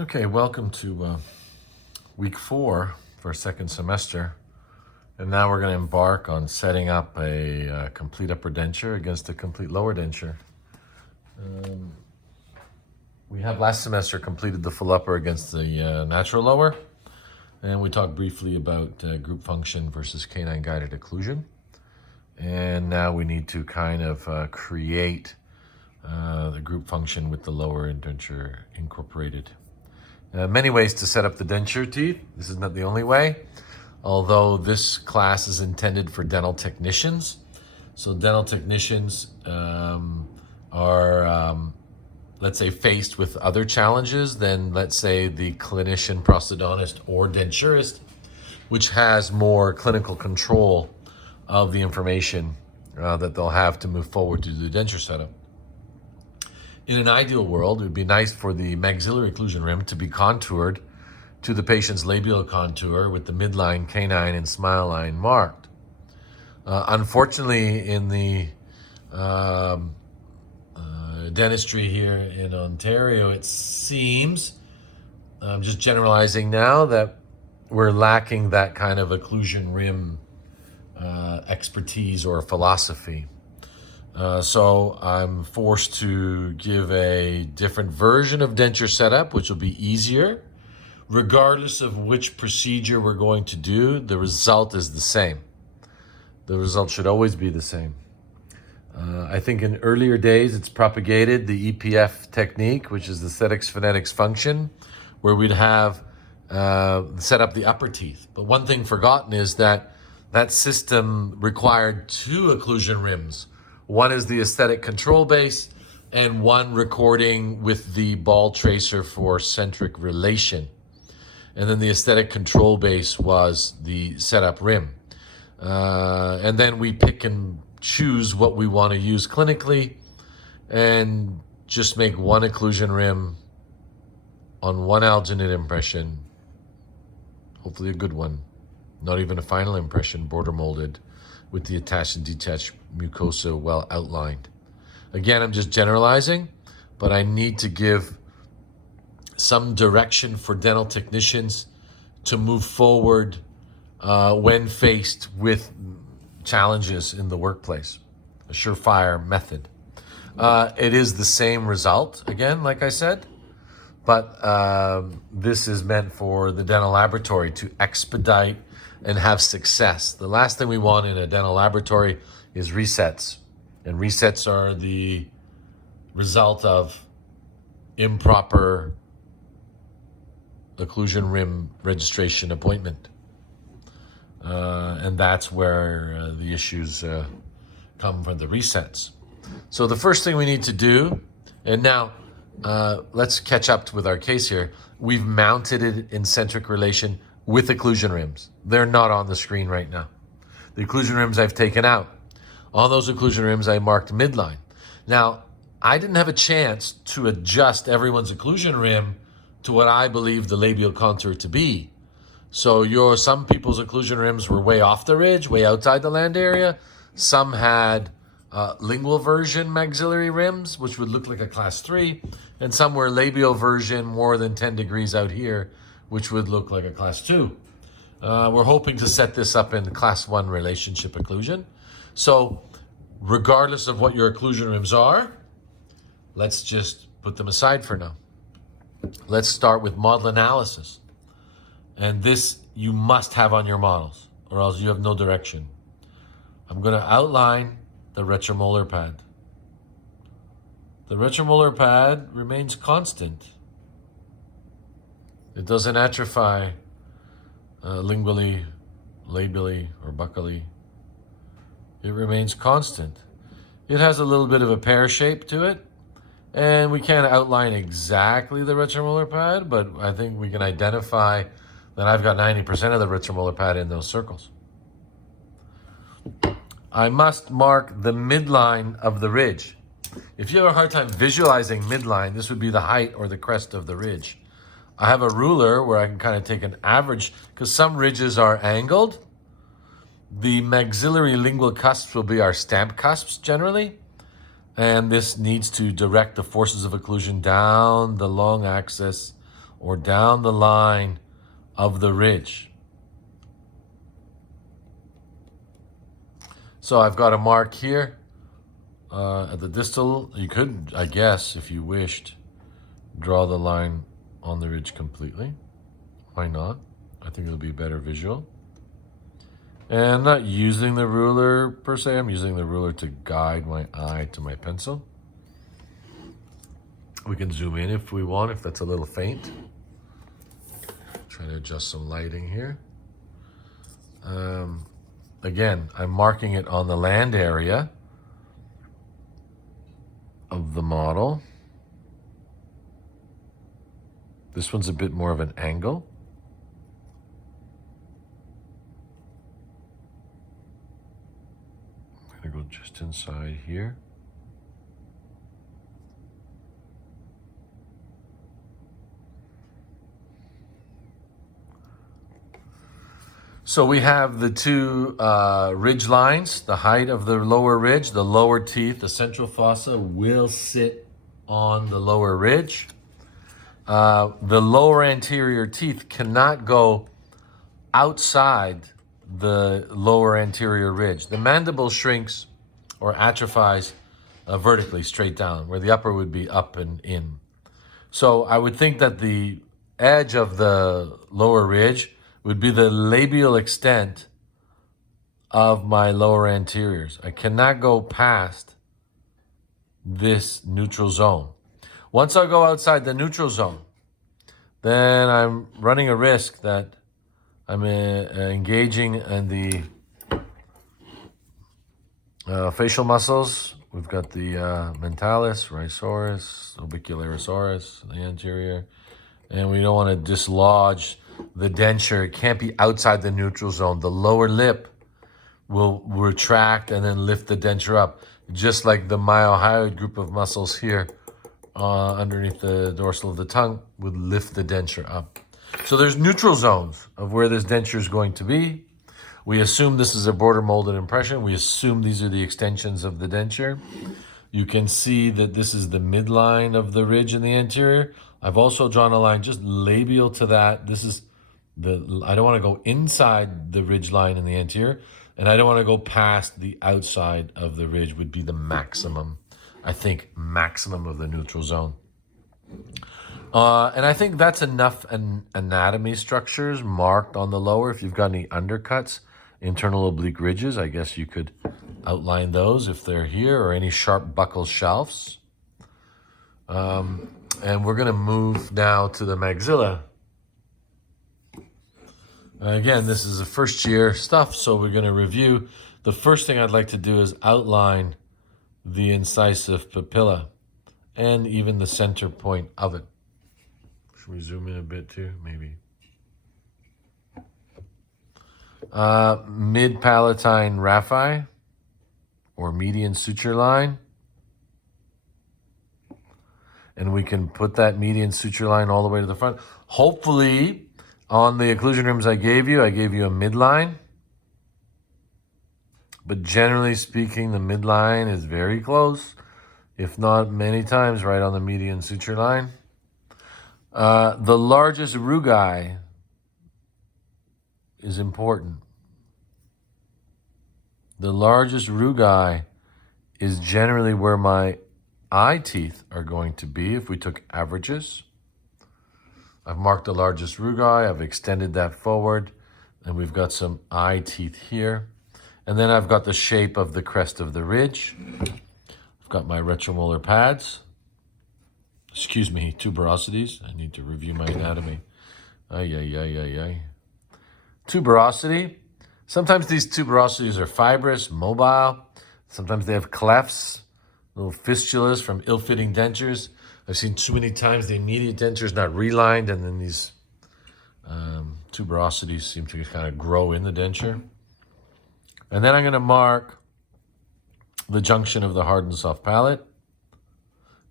Okay, welcome to week 4 for second semester. And now we're going to embark on setting up a complete upper denture against a complete lower denture. We have last semester completed the full upper against the natural lower. And we talked briefly about group function versus canine guided occlusion. And now we need to kind of create the group function with the lower denture incorporated. Many ways to set up the denture teeth. This is not the only way, although this class is intended for dental technicians. So dental technicians are, let's say, faced with other challenges than, let's say, the clinician, prosthodontist, or denturist, which has more clinical control of the information that they'll have to move forward to do the denture setup. In an ideal world, it would be nice for the maxillary occlusion rim to be contoured to the patient's labial contour with the midline, canine, and smile line marked. Unfortunately, in the dentistry here in Ontario, it seems, I'm just generalizing now, that we're lacking that kind of occlusion rim expertise or philosophy. So I'm forced to give a different version of denture setup, which will be easier. Regardless of which procedure we're going to do, the result is the same. The result should always be the same. I think in earlier days, it's propagated the Epf Technique, which is the aesthetics phonetics function, where we'd have set up the upper teeth. But one thing forgotten is that that system required 2 occlusion rims. One is the aesthetic control base, and one recording with the ball tracer for centric relation. And then the aesthetic control base was the setup rim. And then we pick and choose what we want to use clinically and just make one occlusion rim on one alginate impression, hopefully a good one, not even a final impression, border molded, with the attached and detached mucosa well outlined. Again, I'm just generalizing, but I need to give some direction for dental technicians to move forward when faced with challenges in the workplace. A surefire method. It is the same result, again, like I said, but this is meant for the dental laboratory to expedite and have success. The last thing we want in a dental laboratory is resets. And resets are the result of improper occlusion rim registration appointment. And that's where the issues come from, the resets. So the first thing we need to do, and now let's catch up with our case here. We've mounted it in centric relation with occlusion rims. They're not on the screen right now. The occlusion rims I've taken out. On those occlusion rims, I marked midline. Now, I didn't have a chance to adjust everyone's occlusion rim to what I believe the labial contour to be. So some people's occlusion rims were way off the ridge, way outside the land area. Some had lingual version maxillary rims, which would look like a class 3. And some were labial version more than 10 degrees out here, which would look like a class 2. We're hoping to set this up in class 1 relationship occlusion. So regardless of what your occlusion rims are, let's just put them aside for now. Let's start with model analysis. And this you must have on your models, or else you have no direction. I'm going to outline the retromolar pad. The retromolar pad remains constant. It doesn't atrophy lingually, labially, or buccally. It remains constant. It has a little bit of a pear shape to it, and we can't outline exactly the retromolar pad, but I think we can identify that I've got 90% of the retromolar pad in those circles. I must mark the midline of the ridge. If you have a hard time visualizing midline, this would be the height or the crest of the ridge. I have a ruler where I can kind of take an average, because some ridges are angled. The maxillary lingual cusps will be our stamp cusps generally. And this needs to direct the forces of occlusion down the long axis or down the line of the ridge. So I've got a mark here at the distal. You could, I guess, if you wished, draw the line on the ridge completely. Why not? I think it'll be better visual. And I'm not using the ruler per se. I'm using the ruler to guide my eye to my pencil. We can zoom in if we want, if that's a little faint. Trying to adjust some lighting here. Again, I'm marking it on the land area of the model. This one's a bit more of an angle. I'm gonna go just inside here. So we have the two ridge lines, the height of the lower ridge, the lower teeth, the central fossa will sit on the lower ridge. The lower anterior teeth cannot go outside the lower anterior ridge. The mandible shrinks or atrophies vertically straight down, where the upper would be up and in. So I would think that the edge of the lower ridge would be the labial extent of my lower anteriors. I cannot go past this neutral zone. Once I go outside the neutral zone, then I'm running a risk that I'm engaging in the facial muscles. We've got the mentalis, rhizoris, orbicularis, the anterior, and we don't want to dislodge the denture. It can't be outside the neutral zone. The lower lip will retract and then lift the denture up, just like the myohyoid group of muscles here underneath the dorsal of the tongue would lift the denture up. So there's neutral zones of where this denture is going to be. We assume this is a border molded impression. We assume these are the extensions of the denture. You can see that this is the midline of the ridge in the anterior. I've also drawn a line just labial to that. This is I don't want to go inside the ridge line in the anterior, and I don't want to go past the outside of the ridge would be the maximum, I think, maximum of the neutral zone. And I think that's enough anatomy structures marked on the lower. If you've got any undercuts, internal oblique ridges, I guess you could outline those if they're here, or any sharp buccal shelves. And we're going to move now to the maxilla. Again, this is the first year stuff, so we're going to review. The first thing I'd like to do is outline the incisive papilla and even the center point of it. Should we zoom in a bit too? Maybe. Mid-palatine raphe or median suture line. And we can put that median suture line all the way to the front. Hopefully, on the occlusion rims I gave you a midline. But generally speaking, the midline is very close, if not many times right on the median suture line. The largest rugae is important. The largest rugae is generally where my eye teeth are going to be if we took averages. I've marked the largest rugae, I've extended that forward, and we've got some eye teeth here. And then I've got the shape of the crest of the ridge. I've got my retromolar pads. Excuse me, tuberosities. I need to review my anatomy. Tuberosity. Sometimes these tuberosities are fibrous, mobile. Sometimes they have clefts, little fistulas from ill-fitting dentures. I've seen too many times the immediate denture is not relined, and then these tuberosities seem to kind of grow in the denture. And then I'm going to mark the junction of the hard and soft palate,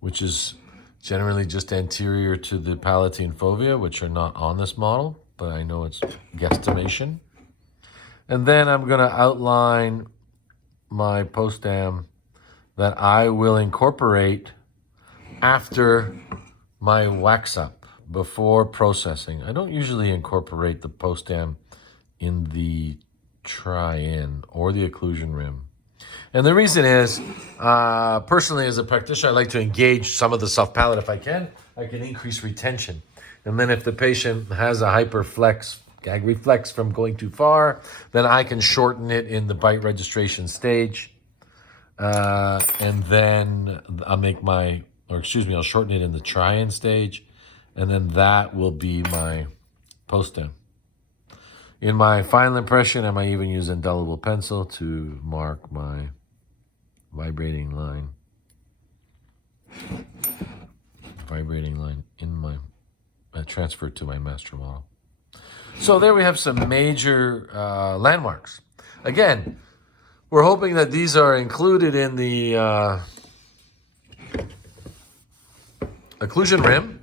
which is generally just anterior to the palatine fovea, which are not on this model, but I know it's guesstimation. And then I'm going to outline my post-dam that I will incorporate after my wax up. before processing. I don't usually incorporate the post-dam in the try-in or the occlusion rim. And the reason is, personally as a practitioner, I like to engage some of the soft palate if I can. I can increase retention. And then if the patient has a hyperflex, gag reflex from going too far, then I can shorten it in the bite registration stage. And then I'll shorten it in the try-in stage. And then that will be my post-dam. In my final impression, I might even use indelible pencil to mark my vibrating line in my transfer to my master model. So there we have some major landmarks. Again, we're hoping that these are included in the occlusion rim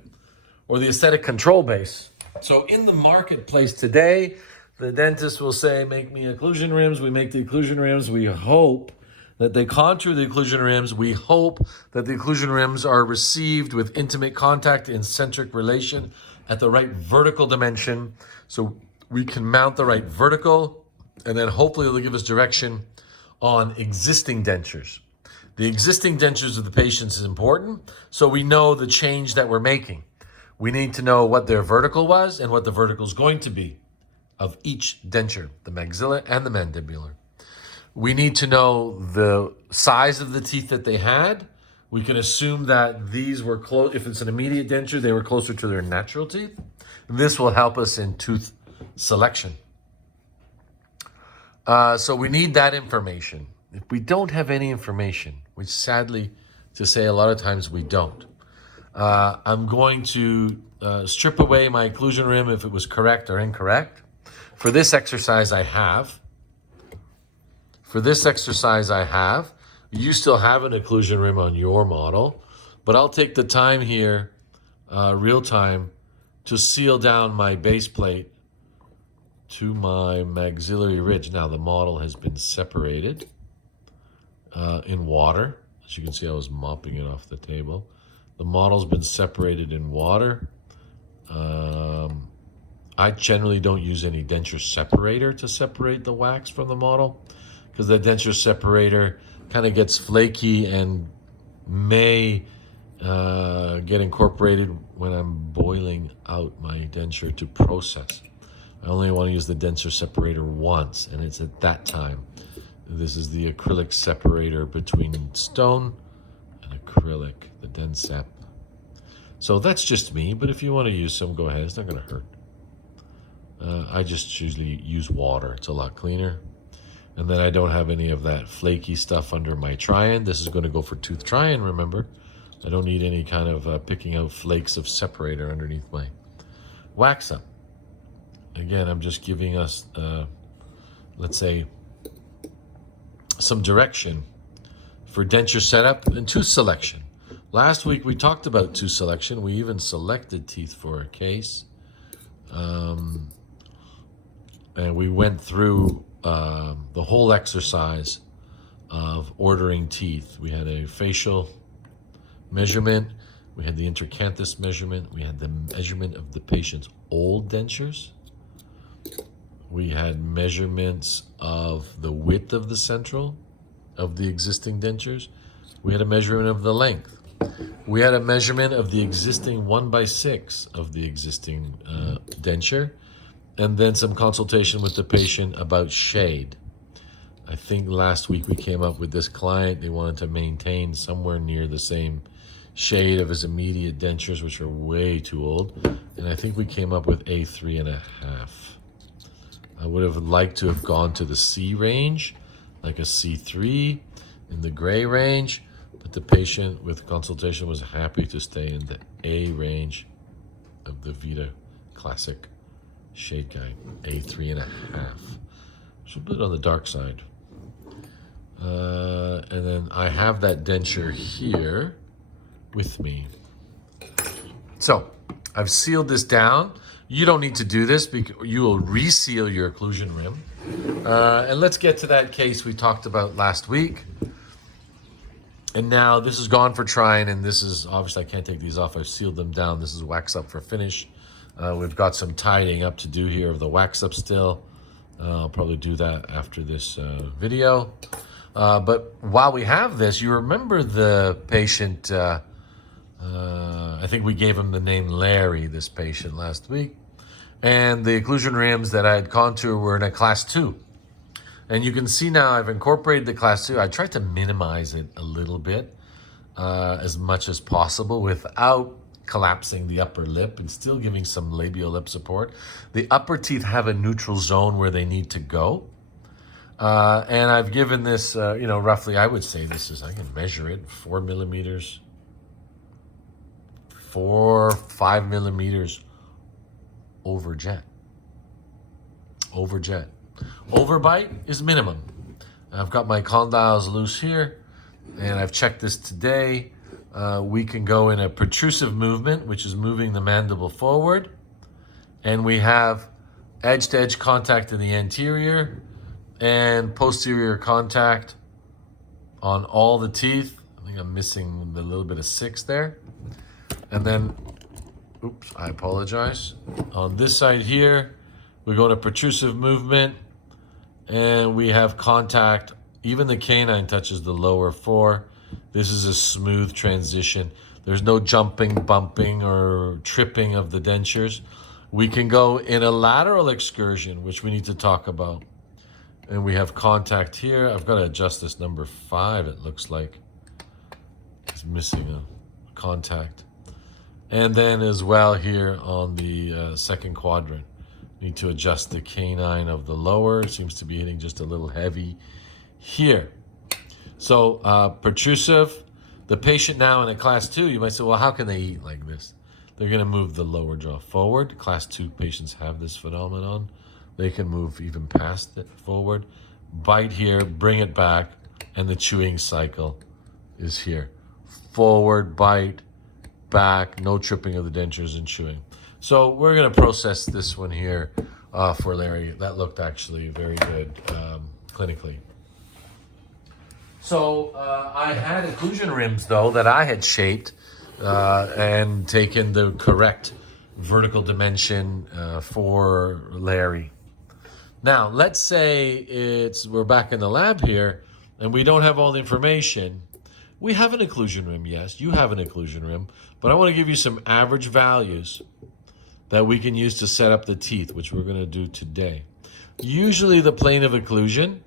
or the aesthetic control base. So in the marketplace today, the dentist will say, make me occlusion rims. We make the occlusion rims. We hope that they contour the occlusion rims. We hope that the occlusion rims are received with intimate contact in centric relation at the right vertical dimension. So we can mount the right vertical, and then hopefully it'll give us direction on existing dentures. The existing dentures of the patients is important, so we know the change that we're making. We need to know what their vertical was and what the vertical is going to be of each denture, the maxilla and the mandibular. We need to know the size of the teeth that they had. We can assume that these were close. If it's an immediate denture, they were closer to their natural teeth. This will help us in tooth selection. So we need that information. If we don't have any information, which sadly to say a lot of times we don't, I'm going to strip away my occlusion rim if it was correct or incorrect. For this exercise I have. You still have an occlusion rim on your model, but I'll take the time here, real time, to seal down my base plate to my maxillary ridge. Now the model has been separated in water. As you can see, I was mopping it off the table. The model's been separated in water. I generally don't use any denture separator to separate the wax from the model, because the denture separator kind of gets flaky and may get incorporated when I'm boiling out my denture to process. I only want to use the denture separator once, and it's at that time. This is the acrylic separator between stone and acrylic, the DENT. So that's just me, but if you want to use some, go ahead. It's not going to hurt. I just usually use water. It's a lot cleaner. And then I don't have any of that flaky stuff under my try-in. This is going to go for tooth try-in, remember. I don't need any kind of picking out flakes of separator underneath my wax up. Again, I'm just giving us, let's say, some direction for denture setup and tooth selection. Last week we talked about tooth selection. We even selected teeth for a case. And we went through the whole exercise of ordering teeth. We had a facial measurement. We had the intercanthus measurement. We had the measurement of the patient's old dentures. We had measurements of the width of the central of the existing dentures. We had a measurement of the length. We had a measurement of the existing 1x6 of the existing denture, and then some consultation with the patient about shade. I think last week we came up with this client. They wanted to maintain somewhere near the same shade of his immediate dentures, which are way too old. And I think we came up with a 3.5. I would have liked to have gone to the C range, like a C3 in the gray range, but the patient with consultation was happy to stay in the A range of the Vita Classic shade guide, a 3.5. So a bit on the dark side. And then I have that denture here with me. So I've sealed this down. You don't need to do this because you will reseal your occlusion rim. And let's get to that case we talked about last week. And now this is gone for trying, and this is, obviously I can't take these off. I've sealed them down. This is wax up for finish. We've got some tidying up to do here of the wax up still. I'll probably do that after this video. But while we have this, you remember the patient, I think we gave him the name Larry, this patient, last week. And the occlusion rims that I had contoured were in a class 2. And you can see now I've incorporated the class 2. I tried to minimize it a little bit, as much as possible without collapsing the upper lip and still giving some labial lip support. The upper teeth have a neutral zone where they need to go. And I've given this, roughly, I would say this is, I can measure it, 4 millimeters, 5 millimeters over jet. Overbite is minimum. I've got my condyles loose here, and I've checked this today. We can go in a protrusive movement, which is moving the mandible forward, and we have edge-to-edge contact in the anterior and posterior contact on all the teeth. I think I'm missing a little bit of 6 there. And then, oops, I apologize. On this side here, we go to protrusive movement, and we have contact. Even the canine touches the lower 4. This is a smooth transition. There's no jumping, bumping, or tripping of the dentures. We can go in a lateral excursion, which we need to talk about. And we have contact here. I've got to adjust this number 5, it looks like. It's missing a contact. And then as well here on the second quadrant. Need to adjust the canine of the lower. It seems to be hitting just a little heavy here. So protrusive, the patient now in a class 2, you might say, well, how can they eat like this? They're going to move the lower jaw forward. Class 2 patients have this phenomenon. They can move even past it forward. Bite here, bring it back, and the chewing cycle is here. Forward, bite, back, no tripping of the dentures and chewing. So we're going to process this one here for Larry. That looked actually very good clinically. So I had occlusion rims, though, that I had shaped and taken the correct vertical dimension for Larry. Now, let's say we're back in the lab here, and we don't have all the information. We have an occlusion rim, yes. You have an occlusion rim. But I want to give you some average values that we can use to set up the teeth, which we're going to do today. Usually the plane of occlusion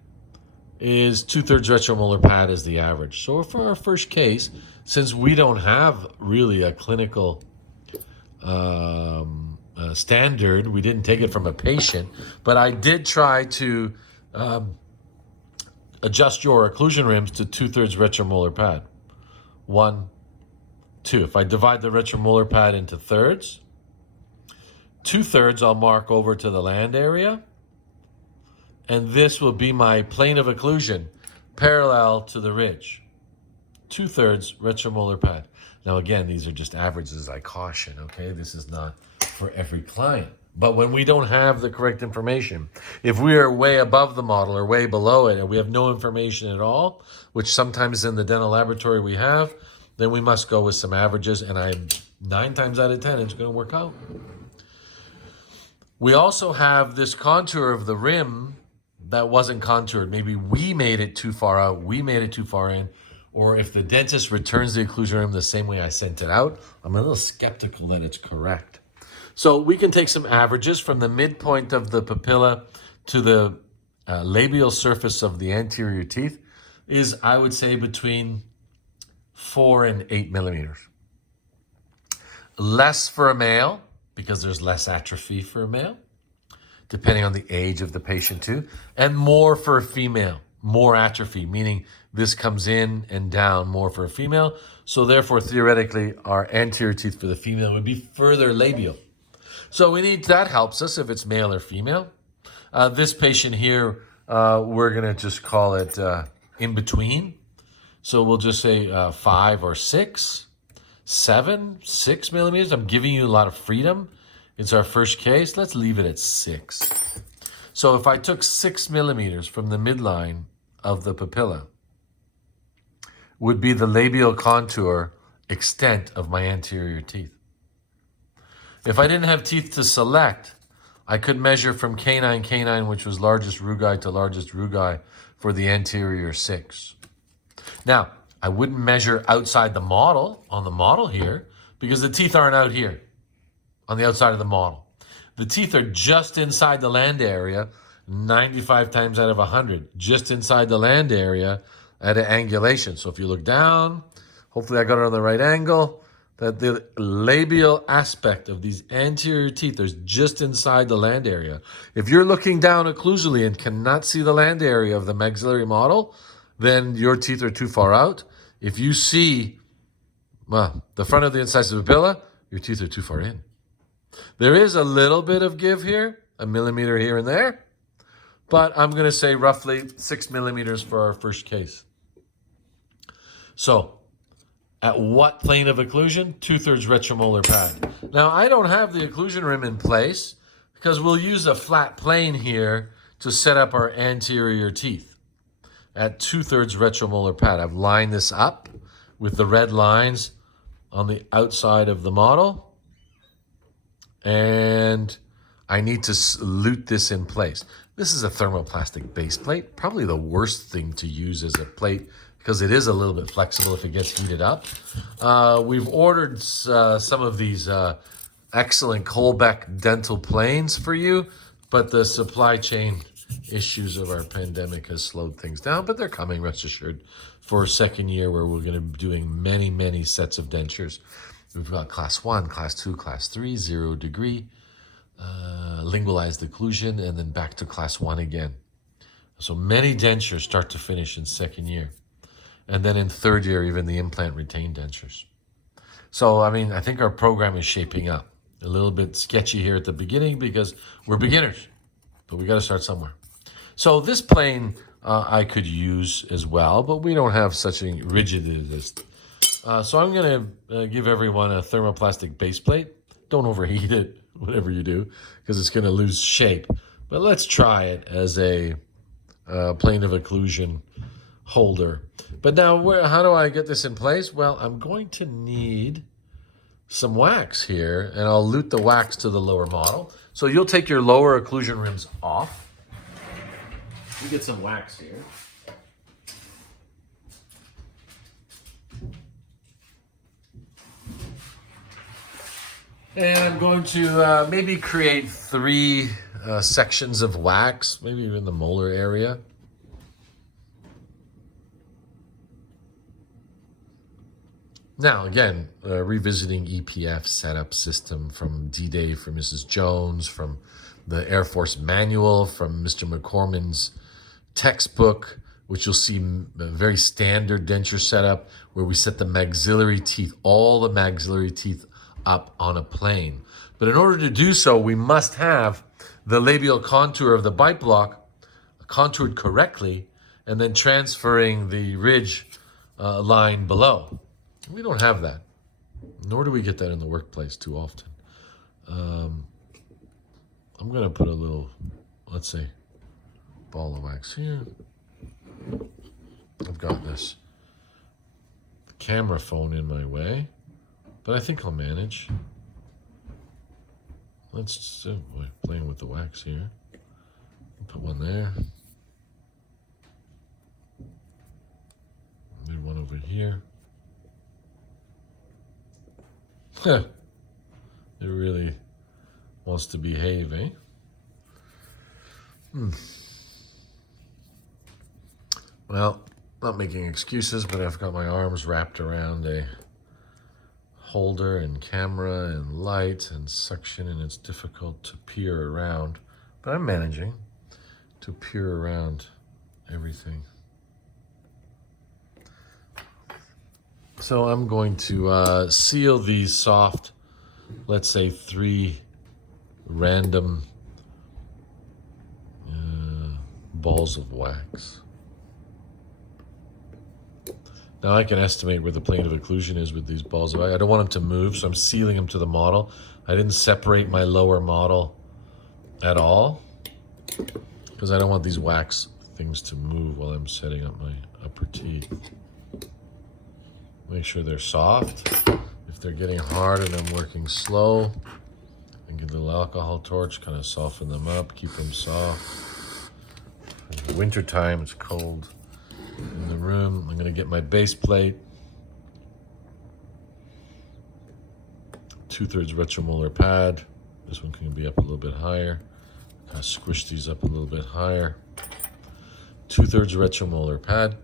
is 2/3 retromolar pad is the average. So for our first case, since we don't have really a clinical standard, we didn't take it from a patient, but I did try to adjust your occlusion rims to 2/3 retromolar pad. 1, 2. If I divide the retromolar pad into thirds, 2/3 I'll mark over to the land area, and this will be my plane of occlusion parallel to the ridge. 2/3 retromolar pad. Now again, these are just averages, I caution, okay? This is not for every client. But when we don't have the correct information, if we are way above the model or way below it and we have no information at all, which sometimes in the dental laboratory we have, then we must go with some averages, and 9 times out of 10 it's going to work out. We also have this contour of the rim that wasn't contoured. Maybe we made it too far out, we made it too far in, or if the dentist returns the occlusion rim the same way I sent it out, I'm a little skeptical that it's correct. So we can take some averages from the midpoint of the papilla to the labial surface of the anterior teeth is, I would say, between 4 and 8 millimeters. Less for a male, because there's less atrophy for a male, depending on the age of the patient too, and more for a female, more atrophy, meaning this comes in and down more for a female. So therefore, theoretically, our anterior teeth for the female would be further labial. So that helps us if it's male or female. This patient here, we're gonna just call it in between. So we'll just say 5 or 6, 7, 6 millimeters. I'm giving you a lot of freedom. It's our first case. Let's leave it at 6. So if I took 6 millimeters from the midline of the papilla, would be the labial contour extent of my anterior teeth. If I didn't have teeth to select, I could measure from canine, which was largest rugae to largest rugae for the anterior 6. Now, I wouldn't measure outside the model, on the model here, because the teeth aren't out here, on the outside of the model. The teeth are just inside the land area, 95 times out of 100, just inside the land area at an angulation. So if you look down, hopefully I got it on the right angle, that the labial aspect of these anterior teeth is just inside the land area. If you're looking down occlusally and cannot see the land area of the maxillary model, then your teeth are too far out. If you see, well, the front of the incisive papilla, your teeth are too far in. There is a little bit of give here, a millimeter here and there, but I'm going to say roughly 6 millimeters for our first case. So, at what plane of occlusion? 2/3 retromolar pad. Now, I don't have the occlusion rim in place because we'll use a flat plane here to set up our anterior teeth. At 2/3 retromolar pad, I've lined this up with the red lines on the outside of the model. And I need to lute this in place. This is a thermoplastic base plate, probably the worst thing to use as a plate because it is a little bit flexible if it gets heated up. We've ordered some of these excellent Colbeck dental planes for you, but the supply chain issues of our pandemic has slowed things down, but they're coming, rest assured, for a second year where we're going to be doing many, many sets of dentures. We've got class 1, class 2, class 3, 0 degree, lingualized occlusion, and then back to class 1 again. So many dentures start to finish in second year. And then in third year, even the implant retained dentures. So, I mean, I think our program is shaping up. A little bit sketchy here at the beginning because we're beginners, but we got to start somewhere. So this plane I could use as well, but we don't have such a rigid as this. So I'm going to give everyone a thermoplastic base plate. Don't overheat it, whatever you do, because it's going to lose shape. But let's try it as a plane of occlusion holder. But now, how do I get this in place? Well, I'm going to need some wax here, and I'll lute the wax to the lower model. So you'll take your lower occlusion rims off. You get some wax here. And I'm going to maybe create 3 sections of wax, maybe in the molar area. Now, again, revisiting EPF setup system from D-Day for Mrs. Jones, from the Air Force manual, from Mr. McCormick's textbook, which you'll see a very standard denture setup where we set the maxillary teeth, all the maxillary teeth up on a plane. But in order to do so, we must have the labial contour of the bite block contoured correctly and then transferring the ridge line below. We don't have that, nor do we get that in the workplace too often. I'm going to put a little, let's say, ball of wax here. I've got this camera phone in my way, but I think I'll manage. Let's playing with the wax here. Put one there. Maybe one over here. It really wants to behave, eh? Well, not making excuses, but I've got my arms wrapped around a holder and camera and light and suction, and it's difficult to peer around. But I'm managing to peer around everything. So I'm going to seal these soft, let's say 3 random balls of wax. Now I can estimate where the plane of occlusion is with these balls of wax. I don't want them to move, so I'm sealing them to the model. I didn't separate my lower model at all because I don't want these wax things to move while I'm setting up my upper teeth. Make sure they're soft. If they're getting hard and I'm working slow, and get a little alcohol torch, kind of soften them up, keep them soft. In winter time, it's cold in the room. I'm gonna get my base plate. 2/3 Retromolar Pad. This one can be up a little bit higher. Kind of squish these up a little bit higher. 2/3 Retromolar Pad.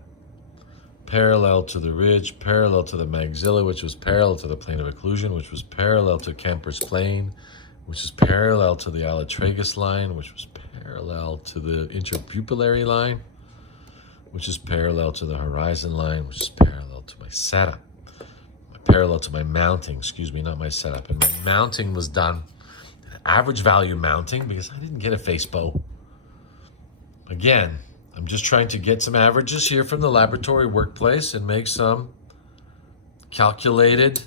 Parallel to the ridge, parallel to the Maxilla, which was parallel to the plane of occlusion, which was parallel to Camper's plane, which is parallel to the allotragus line, which was parallel to the interpupillary line, which is parallel to the horizon line, which is parallel to my setup. Parallel to my mounting, excuse me, not my setup. And my mounting was done, average value mounting, because I didn't get a face bow. Again, I'm just trying to get some averages here from the laboratory workplace and make some calculated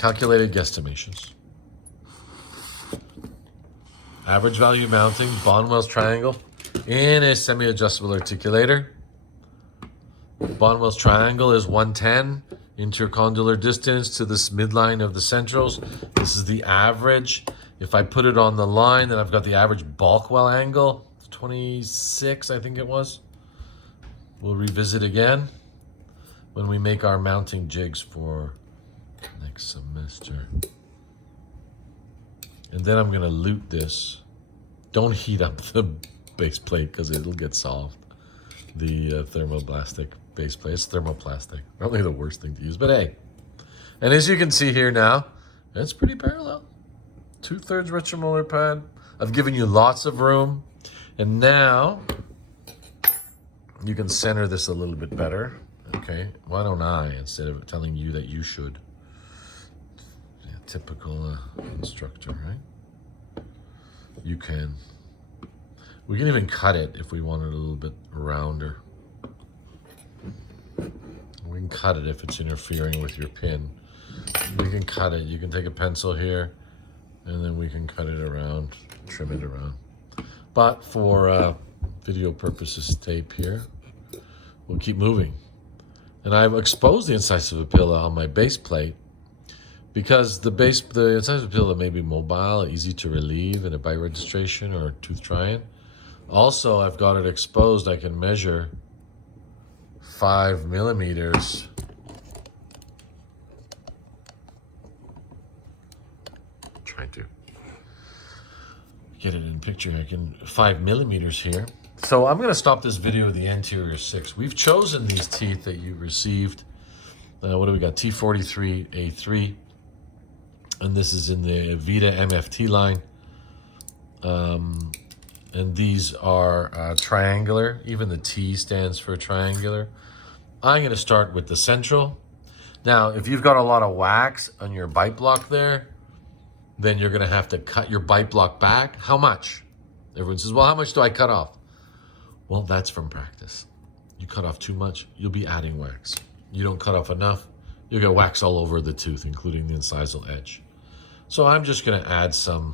guesstimations. Average value mounting, Bonwell's triangle, in a semi-adjustable articulator. Bonwell's triangle is 110 intercondylar distance to this midline of the centrals. This is the average. If I put it on the line, then I've got the average Balkwell angle, 26, I think it was. We'll revisit again when we make our mounting jigs for next semester. And then I'm gonna lute this. Don't heat up the base plate because it'll get soft. The thermoplastic base plate. It's thermoplastic. Probably the worst thing to use, but hey. And as you can see here now, it's pretty parallel. 2/3 Retromolar Pad. I've given you lots of room. And now you can center this a little bit better. Okay, why don't I, instead of telling you that you should? Yeah, typical instructor, right? You can. We can even cut it if we want it a little bit rounder. We can cut it if it's interfering with your pin. We can cut it. You can take a pencil here, and then we can cut it around, trim it around. But for video purposes, tape here. We'll keep moving. And I've exposed the incisive papilla on my base plate because the incisive papilla may be mobile, easy to relieve in a bite registration or tooth trying. Also, I've got it exposed. I can measure 5 millimeters. Trying to get it in picture. I can 5 millimeters here. So I'm going to stop this video with the Anterior 6. We've chosen these teeth that you received. What do we got? T43A3. And this is in the Vita MFT line. And these are triangular. Even the T stands for triangular. I'm going to start with the central. Now, if you've got a lot of wax on your bite block there, then you're going to have to cut your bite block back. How much? Everyone says, well, how much do I cut off? Well, that's from practice. You cut off too much, you'll be adding wax. You don't cut off enough, you'll get wax all over the tooth, including the incisal edge. So I'm just going to add a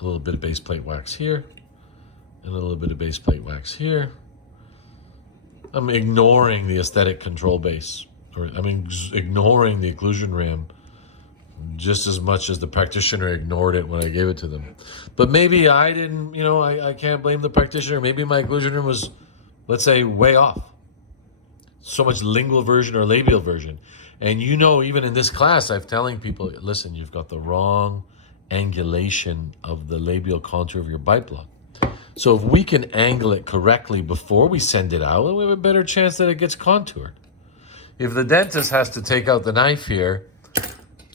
little bit of base plate wax here, and a little bit of base plate wax here. I'm ignoring the aesthetic control base, or ignoring the occlusion rim just as much as the practitioner ignored it when I gave it to them. But maybe I didn't, I can't blame the practitioner. Maybe my occlusion rim was, let's say, way off. So much lingual version or labial version. And even in this class, I'm telling people, listen, you've got the wrong angulation of the labial contour of your bite block. So if we can angle it correctly before we send it out, then we have a better chance that it gets contoured. If the dentist has to take out the knife here,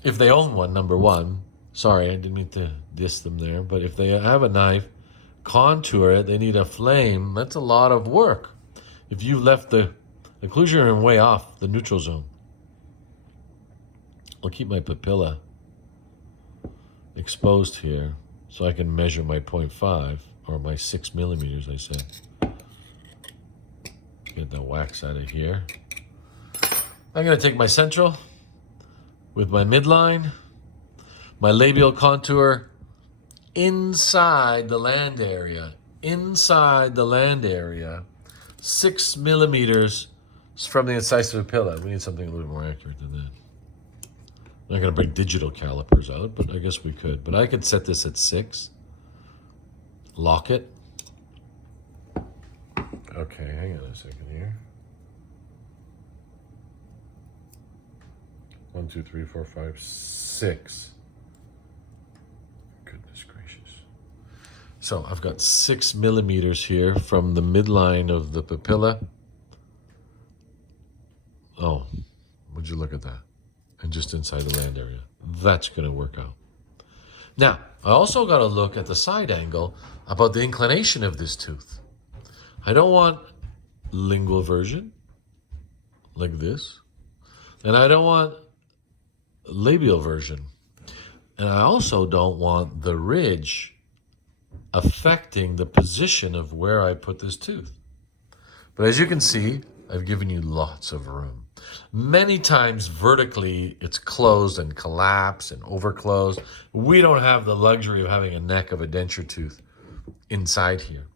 if they own one, number one, sorry, I didn't mean to diss them there, but if they have a knife, contour it, they need a flame, that's a lot of work. If you left the occlusion rim way off the neutral zone. I'll keep my papilla exposed here so I can measure my 0.5 or my 6 millimeters, I said. Get the wax out of here. I'm going to take my central with my midline, my labial contour inside the land area, inside the land area, 6 millimeters from the incisive papilla. We need something a little more accurate than that. I'm not going to bring digital calipers out, but I guess we could. But I could set this at 6. Lock it. Okay, hang on a second here. 1, 2, 3, 4, 5, 6. Goodness gracious. So I've got 6 millimeters here from the midline of the papilla. Oh, would you look at that? And just inside the land area. That's going to work out. Now, I also got to look at the side angle about the inclination of this tooth. I don't want lingual version like this. And I don't want labial version. And I also don't want the ridge affecting the position of where I put this tooth. But as you can see, I've given you lots of room. Many times vertically, it's closed and collapsed and overclosed. We don't have the luxury of having a neck of a denture tooth inside here.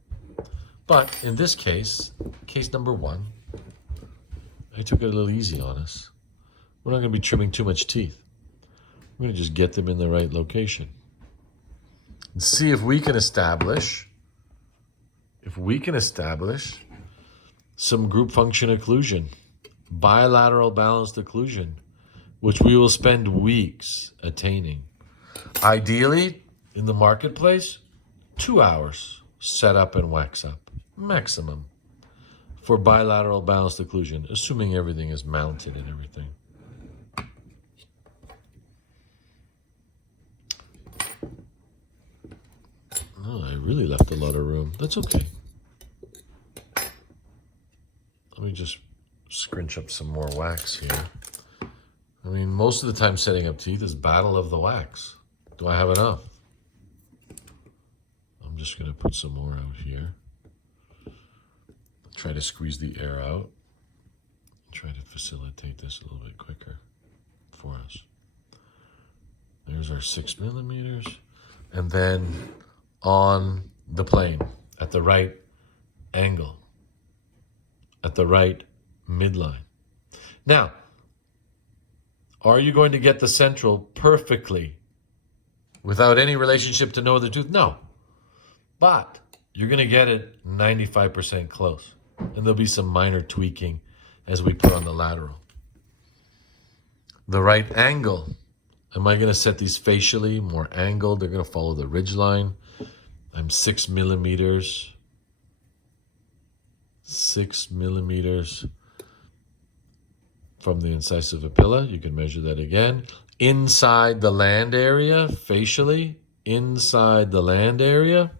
But in this case, case number 1, I took it a little easy on us. We're not going to be trimming too much teeth. We're going to just get them in the right location. And see if we can establish, some group function occlusion, bilateral balanced occlusion, which we will spend weeks attaining. Ideally, in the marketplace, 2 hours set up and wax up, maximum, for bilateral balanced occlusion, assuming everything is mounted and everything. Oh, I really left a lot of room. That's okay. Let me just scrunch up some more wax here. I mean, most of the time setting up teeth is battle of the wax. Do I have enough? I'm just going to put some more out here. Try to squeeze the air out. Try to facilitate this a little bit quicker for us. There's our 6 millimeters. And then on the plane, at the right angle, at the right midline. Now, are you going to get the central perfectly without any relationship to no other tooth? No. But you're going to get it 95% close. And there'll be some minor tweaking as we put on the lateral. The right angle. Am I going to set these facially more angled? They're going to follow the ridge line. I'm 6 millimeters. 6 millimeters from the incisive papilla. You can measure that again. Inside the land area, facially, inside the land area.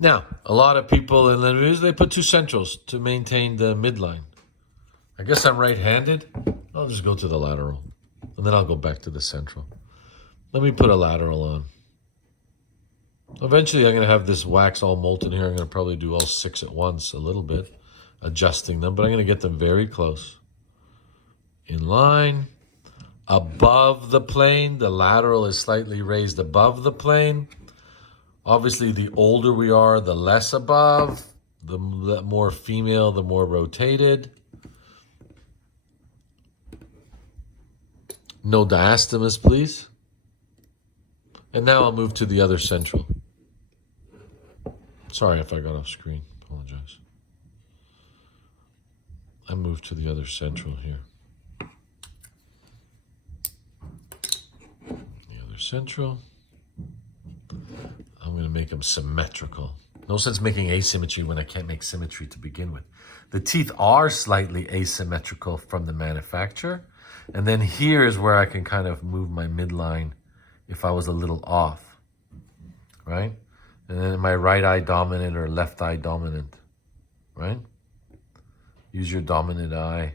Now, a lot of people in the they put 2 centrals to maintain the midline. I guess I'm right-handed. I'll just go to the lateral, and then I'll go back to the central. Let me put a lateral on. Eventually, I'm going to have this wax all molten here. I'm going to probably do all 6 at once, a little bit, adjusting them, but I'm going to get them very close. In line, above the plane. The lateral is slightly raised above the plane. Obviously, the older we are, the less above. The more female, the more rotated. No diastemas, please. And now I'll move to the other central. Sorry if I got off screen. Apologize. I moved to the other central here. The other central. I'm going to make them symmetrical. No sense making asymmetry when I can't make symmetry to begin with. The teeth are slightly asymmetrical from the manufacturer. And then here is where I can kind of move my midline if I was a little off, right? And then my right eye dominant or left eye dominant, right? Use your dominant eye,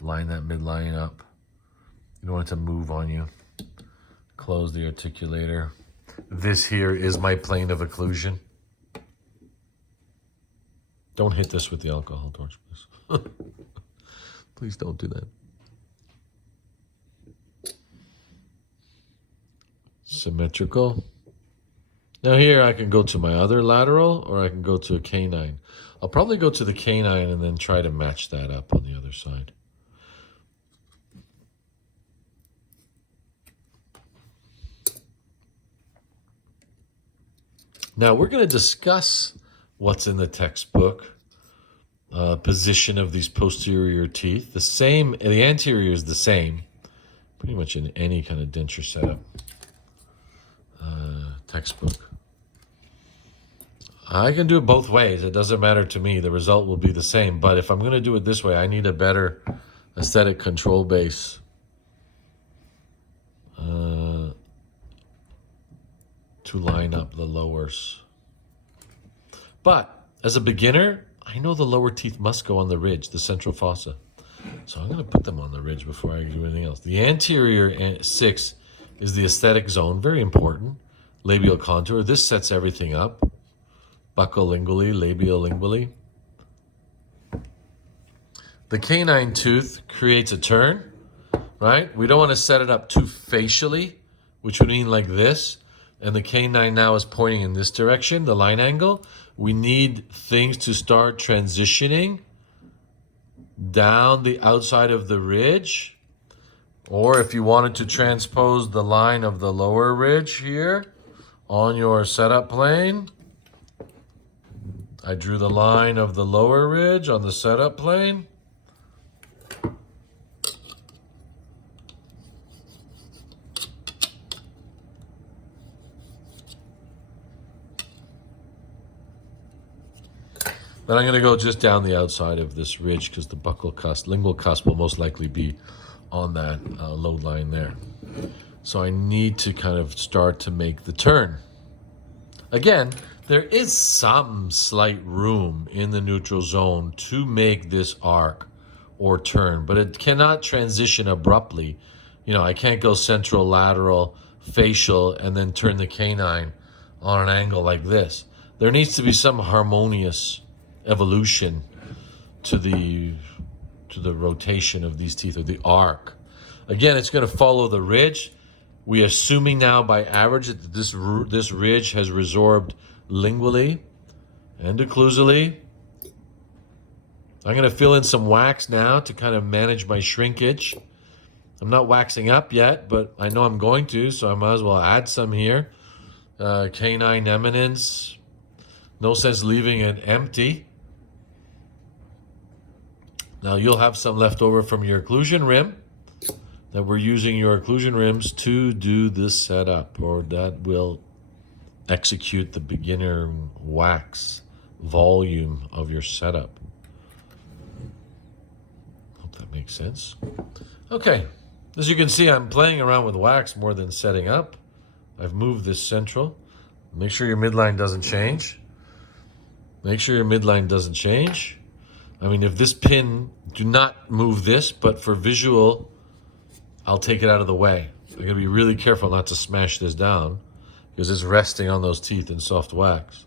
line that midline up. You don't want it to move on you. Close the articulator. This here is my plane of occlusion. Don't hit this with the alcohol torch, please. Please don't do that. Symmetrical. Now here I can go to my other lateral, or I can go to a canine. I'll probably go to the canine and then try to match that up on the other side. Now we're going to discuss what's in the textbook, position of these posterior teeth. The anterior is the same, pretty much in any kind of denture setup textbook. I can do it both ways. It doesn't matter to me. The result will be the same. But if I'm going to do it this way, I need a better aesthetic control base to line up the lowers. But as a beginner, I know the lower teeth must go on the ridge, the central fossa. So I'm going to put them on the ridge before I do anything else. The anterior 6 is the aesthetic zone, very important. Labial contour. This sets everything up. Buccolingually, labial-lingually. The canine tooth creates a turn, right? We don't want to set it up too facially, which would mean like this. And the canine now is pointing in this direction, the line angle. We need things to start transitioning down the outside of the ridge. Or if you wanted to transpose the line of the lower ridge here on your setup plane, I drew the line of the lower ridge on the setup plane. Then I'm going to go just down the outside of this ridge because the buccal cusp, lingual cusp will most likely be on that load line there. So I need to kind of start to make the turn. Again, there is some slight room in the neutral zone to make this arc or turn, but it cannot transition abruptly. You know, I can't go central, lateral, facial, and then turn the canine on an angle like this. There needs to be some harmonious evolution to the rotation of these teeth, or the arc. Again, it's going to follow the ridge. We are assuming now by average that this ridge has resorbed lingually and occlusally. I'm going to fill in some wax now to kind of manage my shrinkage. I'm not waxing up yet, but I know I'm going to, so I might as well add some here. Canine eminence. No sense leaving it empty. Now you'll have some left over from your occlusion rim that we're using your occlusion rims to do this setup, or that will execute the beginner wax volume of your setup. Hope that makes sense. Okay, as you can see, I'm playing around with wax more than setting up. I've moved this central. Make sure your midline doesn't change. Make sure your midline doesn't change. I mean, if this pin, do not move this, but for visual, I'll take it out of the way. I'm gonna be really careful not to smash this down because it's resting on those teeth in soft wax.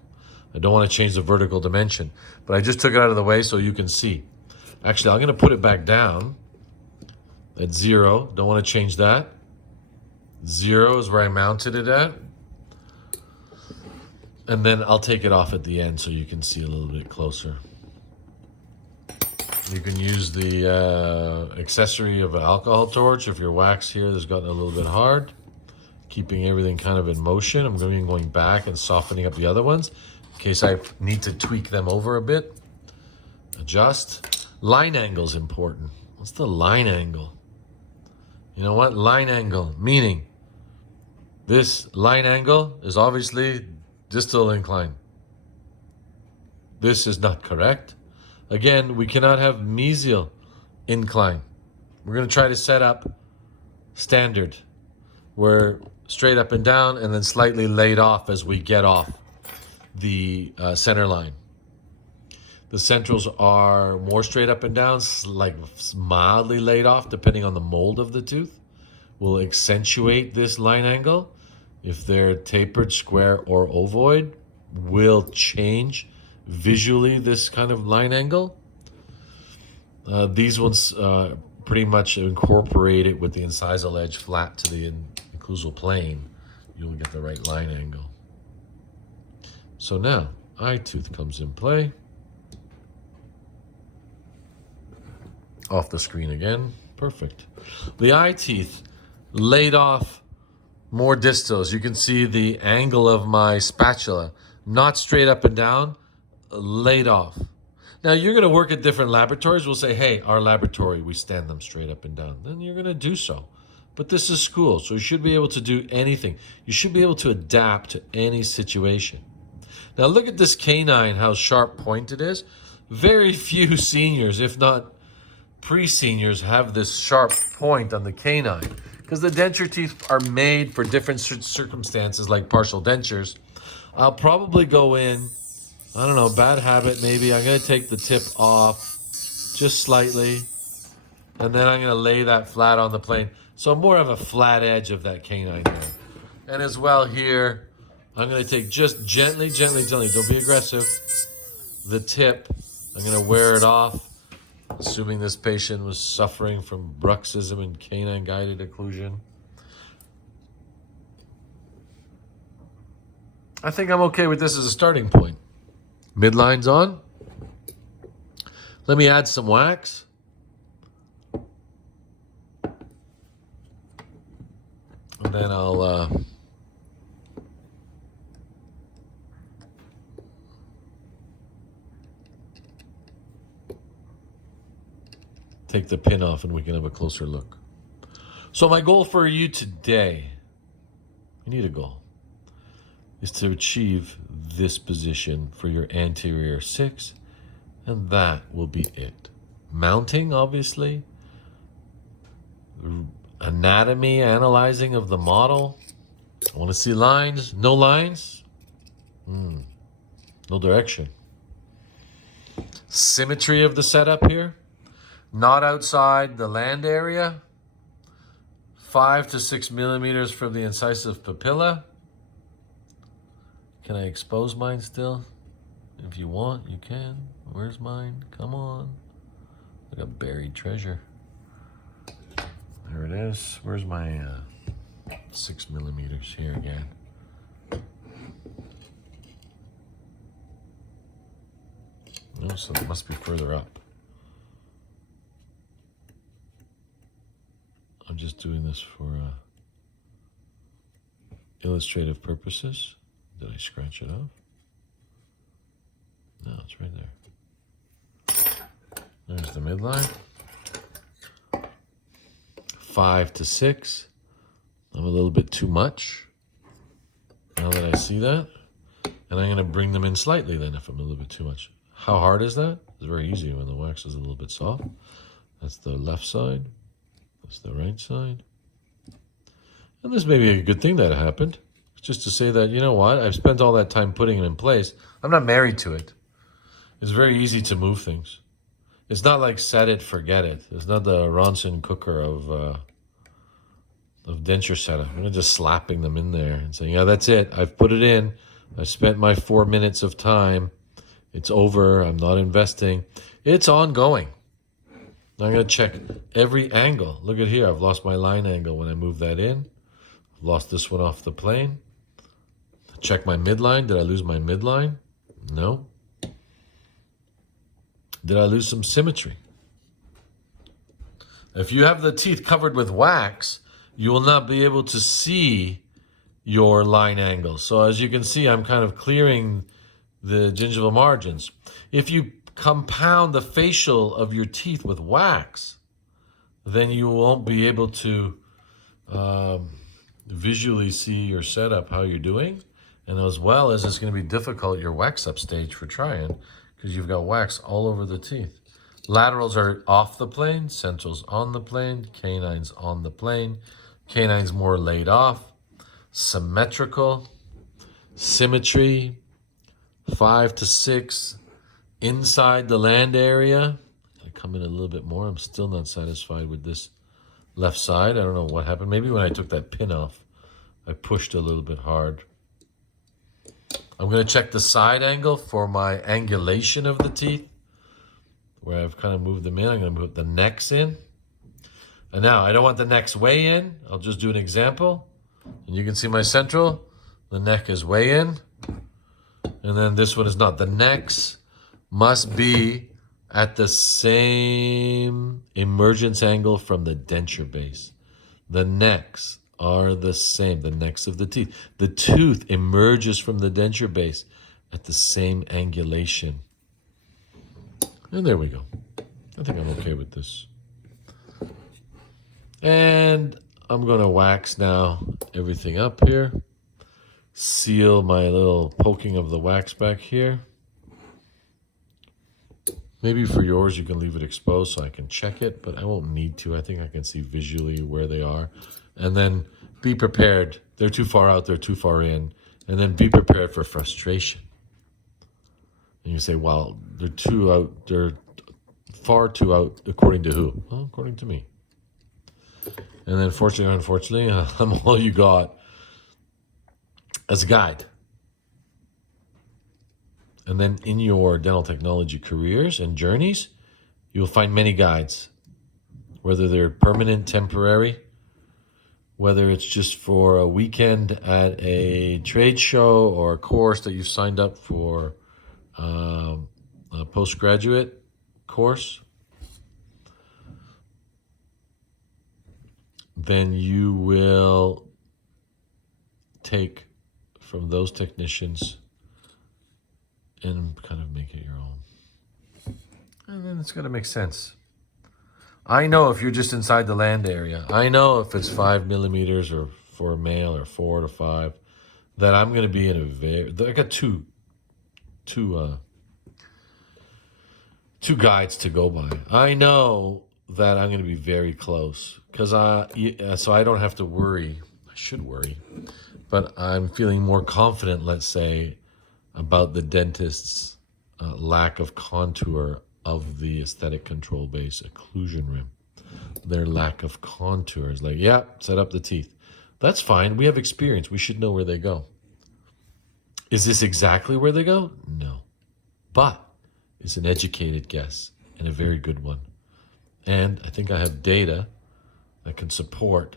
I don't want to change the vertical dimension, but I just took it out of the way so you can see. Actually, I'm gonna put it back down at 0. Don't want to change that. 0 is where I mounted it at. And then I'll take it off at the end so you can see a little bit closer. You can use the accessory of an alcohol torch if your wax here has gotten a little bit hard, keeping everything kind of in motion. I'm going to be going back and softening up the other ones in case I need to tweak them over a bit. Adjust. Line angle is important. What's the line angle? You know what? Line angle, meaning this line angle is obviously distal incline. This is not correct. Again, we cannot have mesial incline. We're going to try to set up standard. We're straight up and down and then slightly laid off as we get off the center line. The centrals are more straight up and down, like mildly laid off, depending on the mold of the tooth. Will accentuate this line angle. If they're tapered, square, or ovoid, will change visually this kind of line angle. These ones pretty much incorporate it with the incisal edge flat to the occlusal plane. You'll get the right line angle. So now, eye tooth comes in play. Off the screen again. Perfect. The eye teeth laid off more distals. You can see the angle of my spatula, not straight up and down, laid off. Now you're going to work at different laboratories. We'll say, hey, our laboratory, we stand them straight up and down. Then you're going to do so. But this is school, so you should be able to do anything. You should be able to adapt to any situation. Now look at this canine, how sharp point it is. Very few seniors, if not pre-seniors, have this sharp point on the canine, because the denture teeth are made for different circumstances, like partial dentures. I'll probably go in, I don't know, bad habit maybe. I'm going to take the tip off just slightly, and then I'm going to lay that flat on the plane. So more of a flat edge of that canine there. And as well here, I'm going to take just gently, don't be aggressive, the tip. I'm going to wear it off, assuming this patient was suffering from bruxism and canine-guided occlusion. I think I'm okay with this as a starting point. Midline's on. Let me add some wax. And then I'll take the pin off and we can have a closer look. So my goal for you today, you need a goal, is to achieve this position for your anterior 6, and that will be it. Mounting, obviously, anatomy, analyzing of the model. I want to see lines. No lines? No direction. Symmetry of the setup here. Not outside the land area. 5 to 6 millimeters from the incisive papilla. Can I expose mine still? If you want, you can. Where's mine? Come on. Like a buried treasure. There it is. Where's my 6 millimeters? Here again. No, so it must be further up. I'm just doing this for illustrative purposes. Did I scratch it off? No, it's right there. There's the midline. 5 to 6. I'm a little bit too much. Now that I see that. And I'm going to bring them in slightly then if I'm a little bit too much. How hard is that? It's very easy when the wax is a little bit soft. That's the left side. That's the right side. And this may be a good thing that it happened. Just to say that, you know what, I've spent all that time putting it in place. I'm not married to it. It's very easy to move things. It's not like set it, forget it. It's not the Ronson cooker of denture setup. I'm just slapping them in there and saying, yeah, that's it. I've put it in. I've spent my 4 minutes of time. It's over. I'm not investing. It's ongoing. Now I'm going to check every angle. Look at here. I've lost my line angle when I move that in. I've lost this one off the plane. Check my midline. Did I lose my midline? No. Did I lose some symmetry? If you have the teeth covered with wax, you will not be able to see your line angle. So as you can see, I'm kind of clearing the gingival margins. If you compound the facial of your teeth with wax, then you won't be able to visually see your setup, how you're doing. And as well as it's going to be difficult, your wax up stage for trying, because you've got wax all over the teeth. Laterals are off the plane, central's on the plane, canine's on the plane, canine's more laid off, symmetrical, symmetry, 5 to 6, inside the land area. I come in a little bit more. I'm still not satisfied with this left side. I don't know what happened. Maybe when I took that pin off, I pushed a little bit hard. I'm going to check the side angle for my angulation of the teeth, where I've kind of moved them in. I'm going to put the necks in. And now, I don't want the necks way in. I'll just do an example. And you can see my central. The neck is way in. And then this one is not. The necks must be at the same emergence angle from the denture base. The necks are the same, the necks of the teeth. The tooth emerges from the denture base at the same angulation. And there we go. I think I'm okay with this. And I'm going to wax now everything up here. Seal my little poking of the wax back here. Maybe for yours you can leave it exposed so I can check it, but I won't need to. I think I can see visually where they are. And then be prepared. They're too far out, they're too far in. And then be prepared for frustration. And you say, well, they're too out, they're far too out, according to who? Well, according to me. And then fortunately or unfortunately, I'm all you got as a guide. And then in your dental technology careers and journeys, you'll find many guides, whether they're permanent, temporary, whether it's just for a weekend at a trade show or a course that you've signed up for, a postgraduate course. Then you will take from those technicians and kind of make it your own. And then it's got to make sense. I know if you're just inside the land area, I know if it's 5 millimeters or for a male or 4 to 5, that I'm going to be in a very, I got two guides to go by. I know that I'm going to be very close because so I don't have to worry. I should worry, but I'm feeling more confident, let's say, about the dentist's lack of contour of the aesthetic control base occlusion rim. Their lack of contour is like, yeah, set up the teeth. That's fine. We have experience. We should know where they go. Is this exactly where they go? No. But it's an educated guess and a very good one. And I think I have data that can support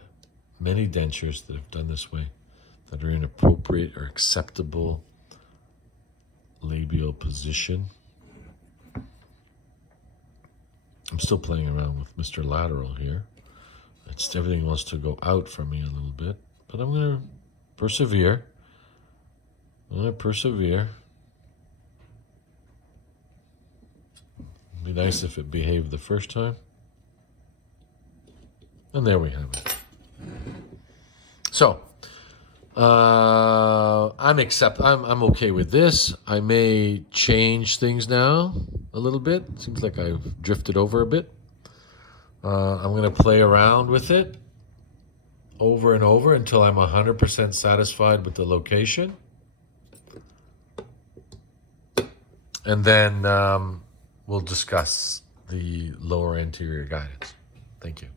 many dentures that have done this way, that are in appropriate or acceptable labial position. I'm still playing around with Mr. Lateral here. Everything wants to go out from me a little bit, but I'm going to persevere. I'm going to persevere. It'd be nice if it behaved the first time. And there we have it. So, I'm okay with this. I may change things now a little bit. Seems like I've drifted over a bit. I'm going to play around with it over and over until I'm 100% satisfied with the location. And then we'll discuss the lower anterior guidance. Thank you.